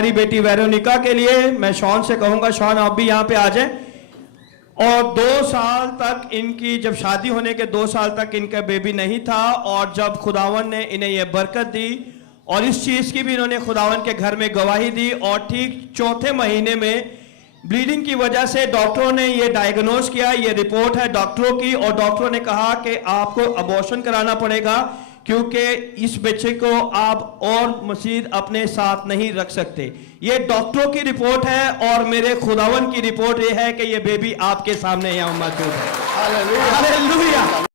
प्यारी बेटी वेरोनिका के लिए मैं शॉन से कहूंगा, शॉन आप भी यहाँ पे आ जाए। और 2 साल तक इनकी, जब शादी होने के 2 साल तक इनका बेबी नहीं था, और जब खुदावन ने इन्हें ये बरकत दी और इस चीज की भी इन्होंने खुदावन के घर में गवाही दी, और ठीक 4थे महीने में ब्लीडिंग की वजह से डॉक्टरों ने ये डायग्नोज किया, ये रिपोर्ट है डॉक्टरों की, और डॉक्टरों ने कहा कि आपको अबॉर्शन कराना पड़ेगा क्योंकि इस बच्चे को आप और मजीद अपने साथ नहीं रख सकते। ये डॉक्टरों की रिपोर्ट है और मेरे खुदावन की रिपोर्ट ये है कि ये बेबी आपके सामने यहाँ मौजूद है। हालेलुया।